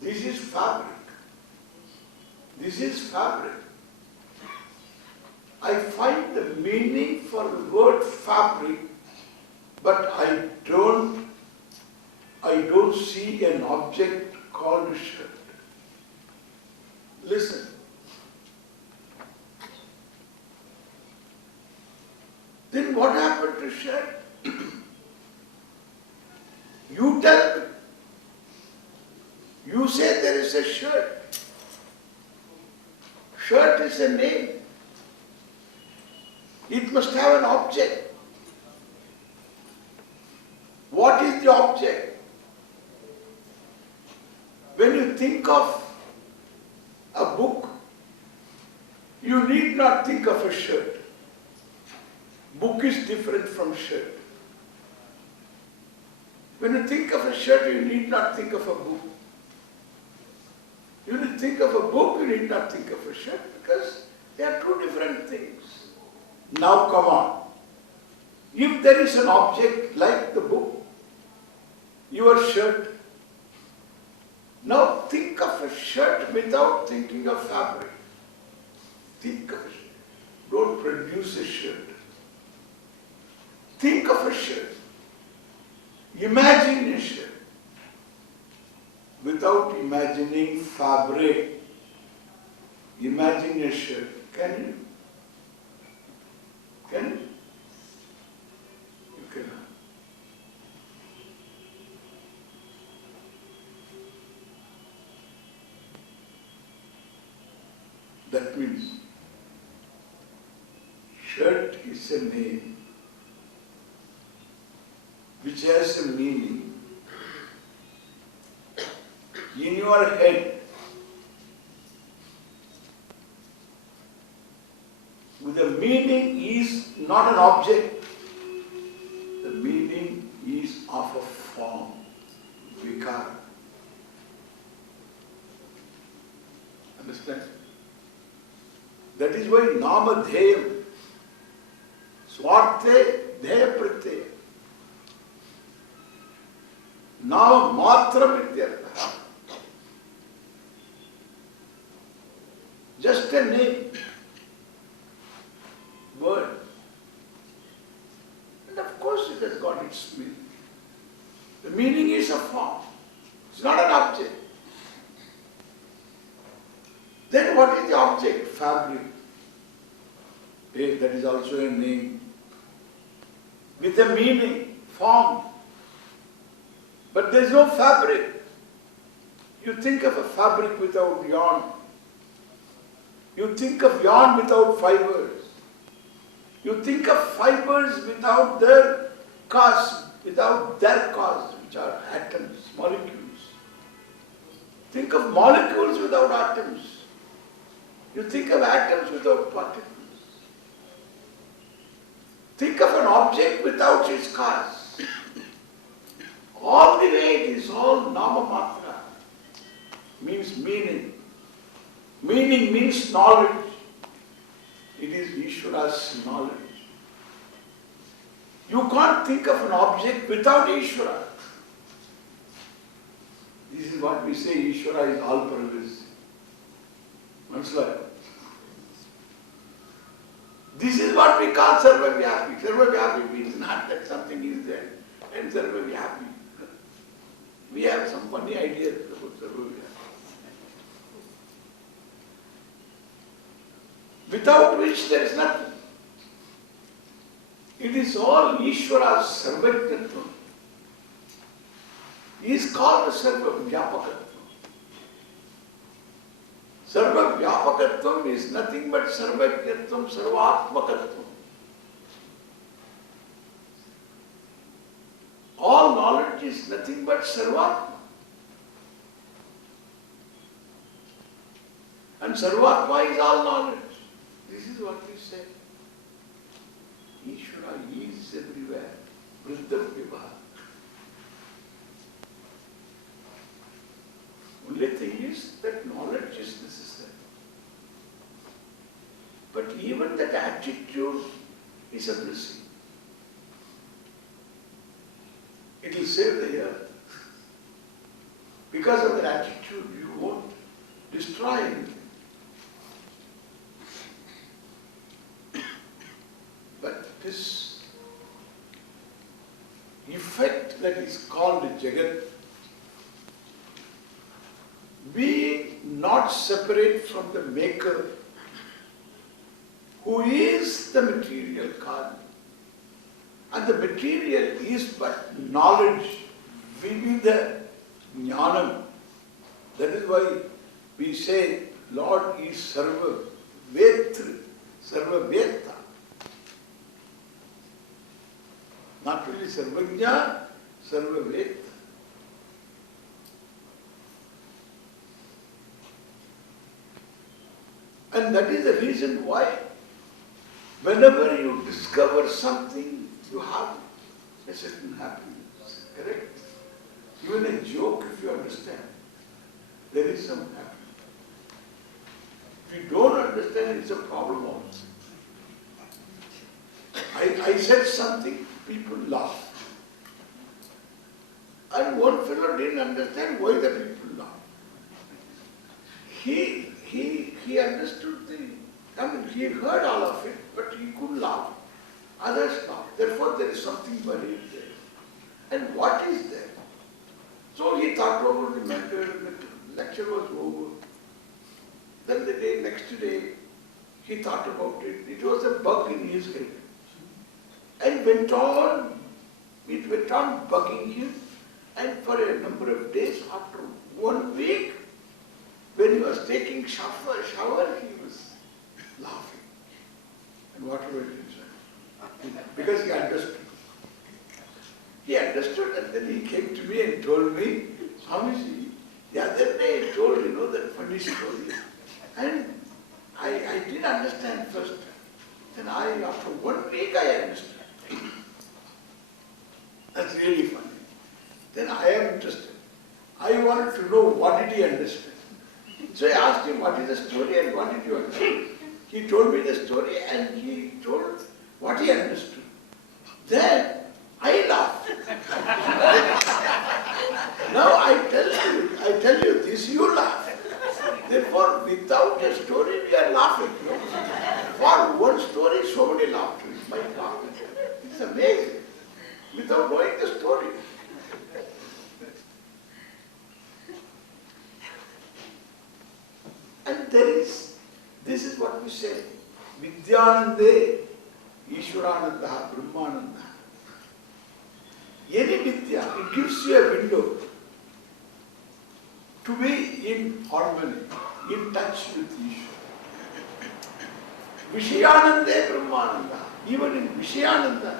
This is fabric. This is fabric. I find the meaning for the word fabric, but I don't see an object called shirt. Listen. Then what happened to shirt? You tell me. You say there is a shirt. Shirt is a name. It must have an object. What is the object? When you think of a book, you need not think of a shirt. Book is different from shirt. When you think of a shirt, you need not think of a book. You need to think of a book, you need not think of a shirt, because they are two different things. Now come on. If there is an object like the book, your shirt, now think of a shirt without thinking of fabric. Think of a shirt. Don't produce a shirt. Think of a shirt. Imagine a shirt. Without imagining fabric, imagine a shirt. Can you? Can you? You cannot. That means shirt is a name which has a meaning. In your head, the meaning is not an object. The meaning is of a form, vikara. Understand? That is why namadheyam, swarte dheya pratyaya, nama matram ityartha. Just a name, word. And of course it has got its meaning. The meaning is a form. It's not an object. Then what is the object? Fabric. Hey, that is also a name. With a meaning, form. But there is no fabric. You think of a fabric without yarn. You think of yarn without fibers. You think of fibers without their cause, which are atoms, molecules. Think of molecules without atoms. You think of atoms without particles. Think of an object without its cause. All the way it is all namamatra, means meaning. Meaning means knowledge. It is Ishvara's knowledge. You can't think of an object without Ishvara. This is what we say, Ishvara is all pervasive. Manslaya. This is what we call Sarvavyapi. Sarvavyapi means not that something is there and Sarvavyapi. We have some funny ideas about Sarvavyapi. Without which there is nothing. It is all Ishvara's Sarvajnatva. He is called Sarva-Vyapakatva. Sarva-Vyapakatvam is nothing but Sarvajnatvam, Sarvatmakatvam. All knowledge is nothing but Sarvatma. And Sarvatma is all knowledge. This is what we say. Ishvara is everywhere. Vriddha Vibha. Only thing is that knowledge is necessary. But even that attitude is a blessing. It will save the earth. Because of that attitude, you won't destroy anything. But this effect that is called Jagat, being not separate from the maker, who is the material karma. And the material is but knowledge, vividha jnanam. That is why we say Lord is sarva vetri, sarva veta. Not really sarvajna, sarva veta. And that is the reason why whenever you discover something, you have a certain happiness. Correct? Even a joke, if you understand, there is some happiness. If you don't understand, it's a problem also. I said something, people laugh. And one fellow didn't understand why the people laugh. He understood he heard all of it, but he couldn't laugh. Others laughed. Therefore, there is something buried there. And what is there? So he thought over the matter, the lecture was over. Then the next day, he thought about it. It was a bug in his head. And it went on bugging him. And for a number of days, after 1 week, when he was taking shower, he was laughing. And whatever it is, because he understood. He understood, and then he came to me and told me, Swamiji, the other day he told, that funny story. And I didn't understand first. Then after 1 week, I understood. That's really funny. Then I am interested. I wanted to know what did he understand. So I asked him, what is the story and what did you understand? He told me the story and he told what he understood. Then I laughed. Now I tell you this, you laugh. Therefore, without a story, we are laughing. For one story, so many laughed. My God, it's amazing. Without knowing the story. And this is what we say, Vidyanande, Ishwarananda, Brahmananda. Any Vidya, it gives you a window to be in harmony, in touch with Ishwara. Vishayanande, Brahmananda. Even in Vishayananda,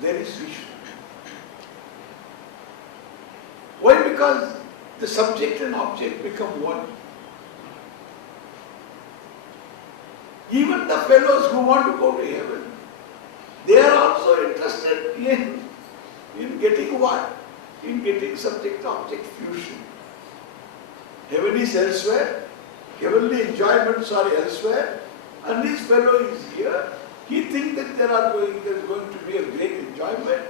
there is Ishwara. Why? Because the subject and object become one. Even the fellows who want to go to heaven, they are also interested in getting what? In getting subject-object fusion. Heaven is elsewhere, heavenly enjoyments are elsewhere, and this fellow is here. He thinks that there is going to be a great enjoyment,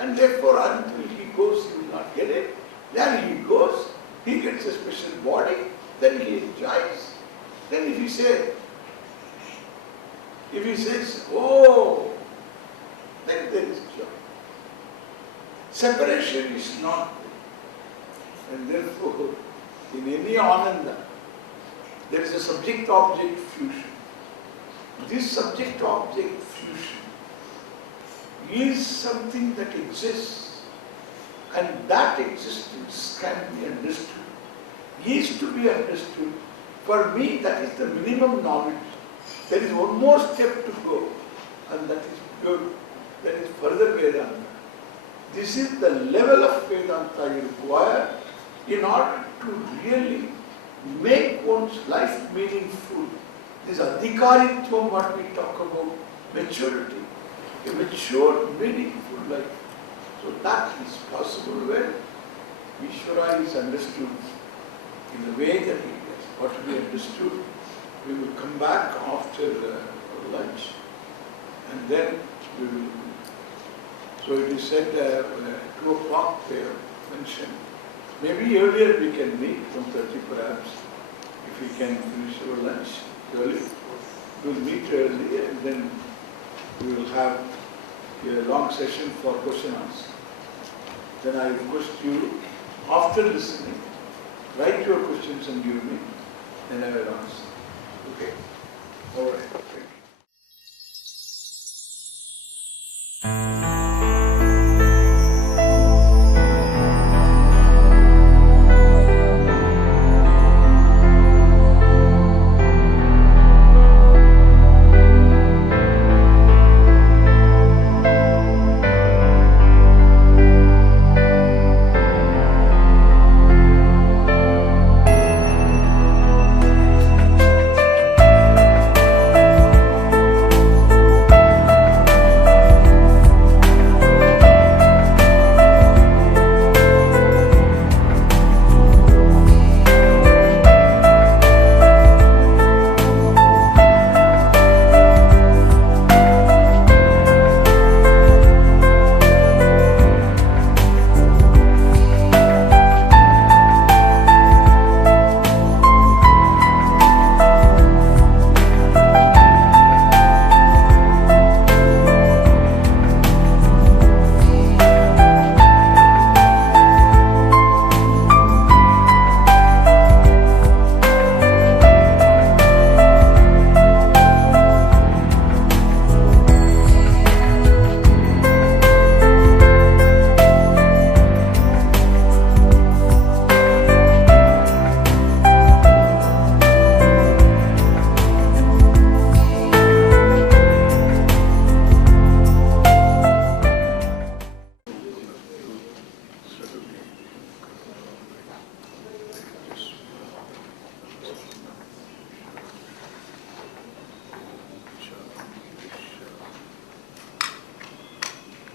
and therefore until he goes, he will not get it. Then he goes, he gets a special body, then he enjoys. Then if he says, oh, then there is joy. Separation is not there. And therefore, in any ananda, there is a subject-object fusion. This subject-object fusion is something that exists, and that existence can be understood, is to be understood. For me, that is the minimum knowledge. There is one more step to go, and that is good. That is further Vedanta. This is the level of Vedanta you require in order to really make one's life meaningful. This adhikaritvam, what we talk about, maturity, a mature, meaningful life. So that is possible when Ishvara is understood in the way that it is. What to be understood. We will come back after lunch, and then we will. So it is said 2 o'clock they have mentioned. Maybe earlier we can meet, 1:30 perhaps, if we can finish our lunch early. We'll meet early and then we will have a long session for question answer. Then I request you, after listening, write your questions and give me, then I will answer. Okay? All right. Thank you.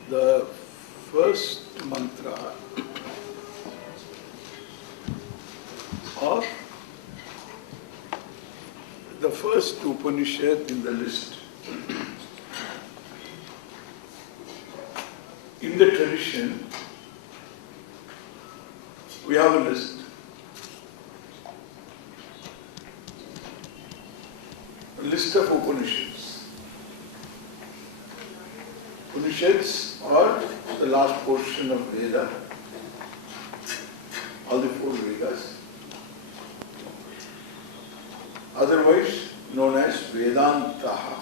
The first mantra of the first Upanishad in the list. In the tradition, we have a list. A list of Upanishads. Upanishads are the last portion of Veda, all the 4 Vedas, otherwise known as Vedantaha.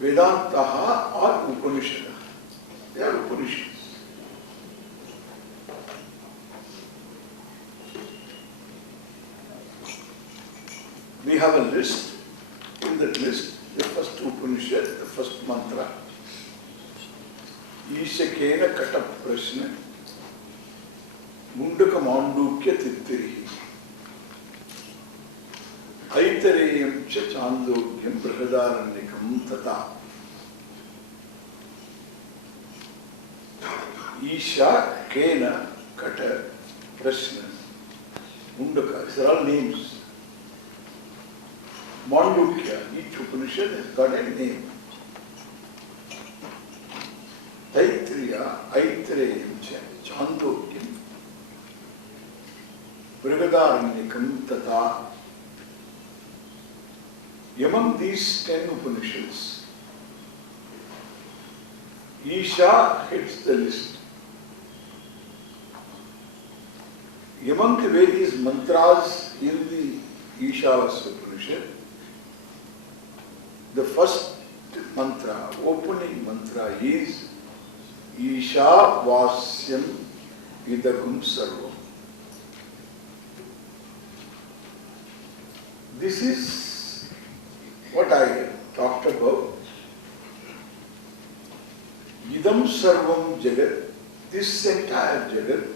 Vedantaha or Upanishad. They are Upanishads. We have a list. In that list, the first Upanishad, the first mantra, Ishakena Kata Prashna Mundaka Mandukya Tittirihi Aitareyam Cha Chandokyam Brahadaranyakam Tata. Isha Kena Kata Prashna Mundaka. These are all names. Mandukya, each Upanishad has got a name. Taitriya, Aitareyam Cha Chandokyam Brahadaranyakam Tata. Among these 10 Upanishads, Isha heads the list. Among the various mantras in the Ishavasya Upanishad, the first mantra, opening mantra is Isha Vasyam Idagum Sarvam. This is what I talked about. Idam Sarvam Jagat, this entire Jagat,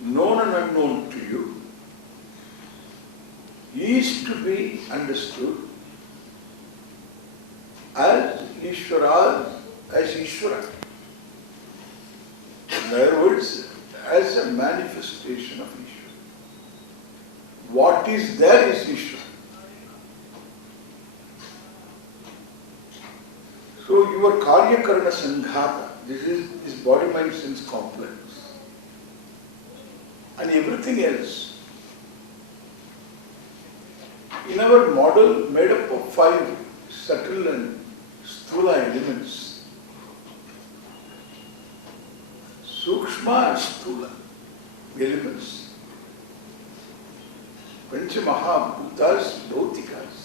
known and unknown to you, is to be understood as Iswara, as Iswara. In other words, as a manifestation of Ishvara. What is there is Ishvara. So your Karya Karana Sanghata, this body mind sense complex. And everything else. In our model made up of 5 subtle and sthula elements, Sukshma and Sthula elements, Panchamahabhutas, Bhautikas.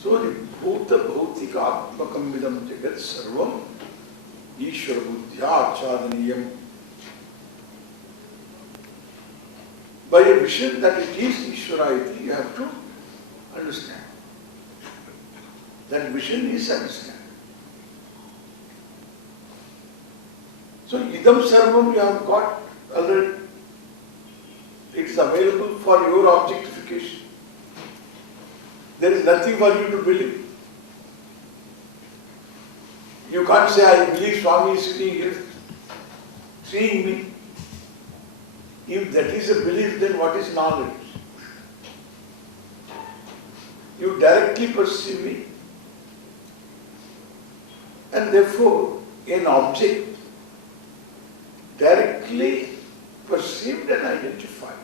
So the Bhuta Bhautika Atmakam Vidam Jagat Sarvam Ishvara Buddhya Achadaniyam. By a vision that it is Ishvara, you have to understand. That vision is understand. So Idam Sarvam you have got already. It is available for your objectification. There is nothing for you to believe. You can't say, I believe Swami is sitting here, seeing me. If that is a belief, then what is knowledge? You directly perceive me. And therefore, an object directly perceived and identified.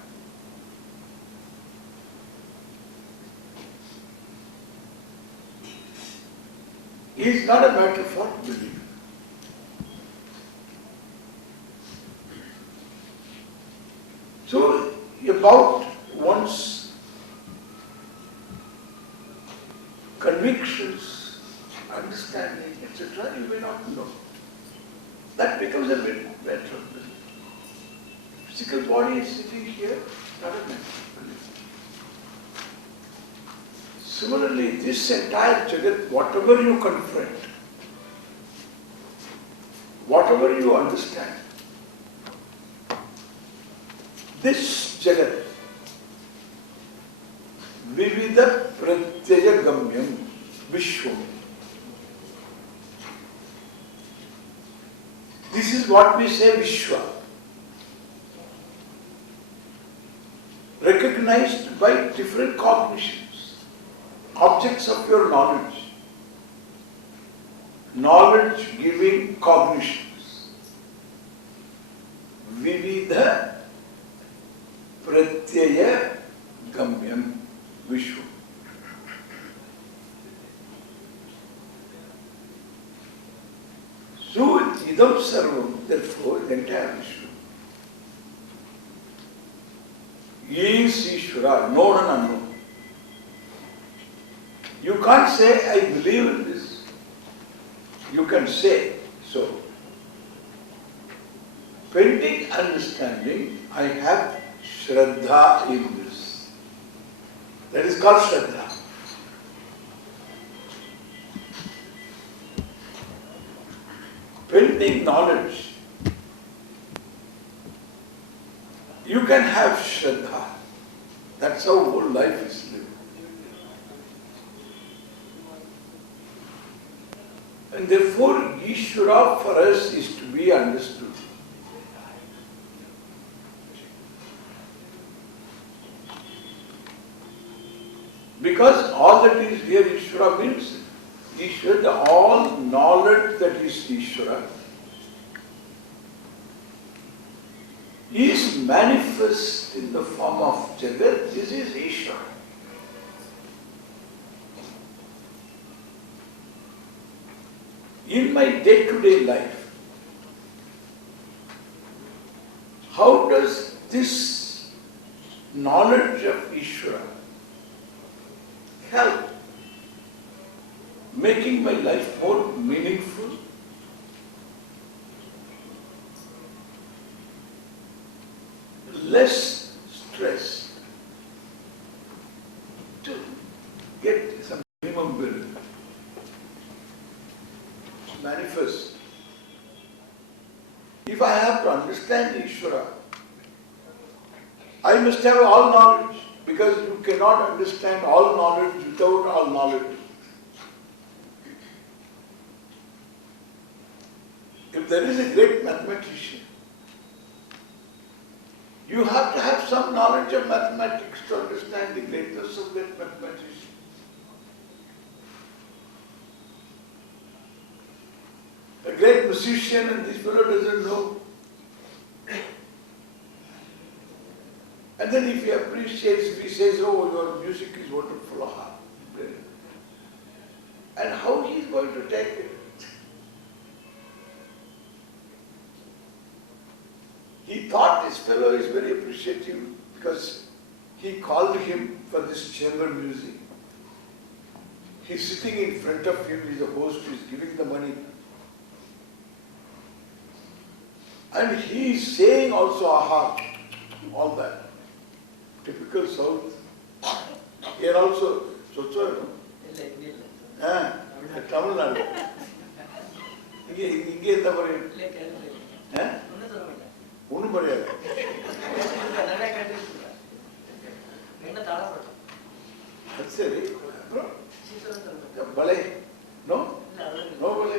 Is not a matter for belief. So, about one's convictions, understanding, etc., you may not know. That becomes a bit better. Physical body is sitting here, not a mental belief. Similarly, this entire Jagat, whatever you confront, whatever you understand, this Jagat, Vividha Pratyaya Gamyam Vishwam. This is what we say Vishwa. Recognized by different cognitions, objects of your knowledge, knowledge giving cognitions. Vividha Pratyaya Gamyam Vishwa. So, Idam Sarvam, therefore, the entire Vishwa is Ishvara, known and unknown. You can't say, I believe in this. You can say so. Pending understanding, I have Shraddha in this. That is called Shraddha. Pending knowledge, you can have Shraddha. That's how whole life is lived. And therefore, Ishvara for us is to be understood. Because all that is here Ishvara means, Ishvara, all knowledge that is Ishvara is manifest in the form of Jagat. This is Ishvara. In my day-to-day life, how does this knowledge of Ishvara help making my life more meaningful? Less stress to get some minimum bill. Manifest. If I have to understand Ishvara, I must have all knowledge, because you cannot understand all knowledge without all knowledge. If there is a great mathematician, you have to have some knowledge of mathematics to understand the greatness of that mathematician. great musician and this fellow doesn't know. And then if he appreciates, if he says, oh, your music is wonderful, aha, brilliant. And how he is going to take it? He thought this fellow is very appreciative because he called him for this chamber music. He's sitting in front of him, he's a host, he's giving the money. And he is saying also, aha, all that. Typical South. Here also, so Tamil Nadu. இங்கே என்ன பறையும்? ஒன்றும் பறையாது. அது சரி. பலே? No? No bale.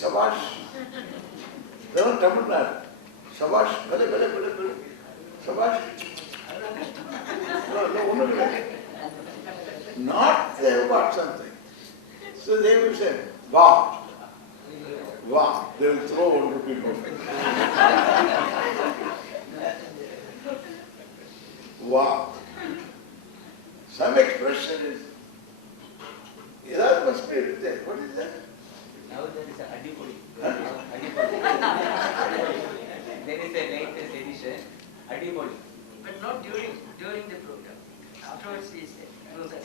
Shabash. இதெல்லாம் Tamil Nadu. Shabash. பலே பலே பலே பலே. Shabash. No, ஒன்றும் இல்லை. Not they about something. So they will say, wow. Wow. They will throw 1 rupee note. Wow. Some expression is, that must be there. What is that? Now there is a Adipoli. There is a latest edition, Adipoli. But not during the program. Afterwards he said, no, that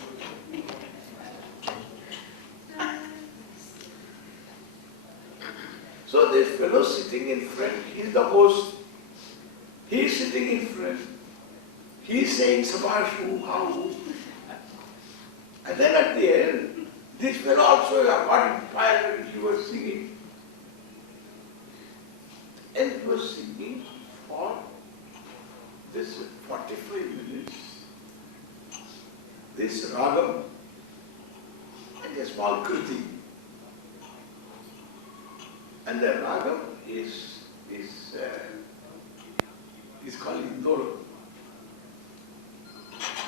So this fellow sitting in front, he is the host. He is sitting in front. He is saying Sabash, ooh, how, ooh. And then at the end, this fellow also got inspired and he was singing. And he was singing for this 45 minutes, this ragam and a small kriti. And the ragam is called Indoro.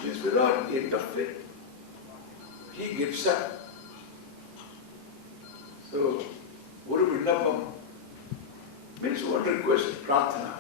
This fellow at the end of it, he gets up. So, Guru Vindapam means what request, Prarthana.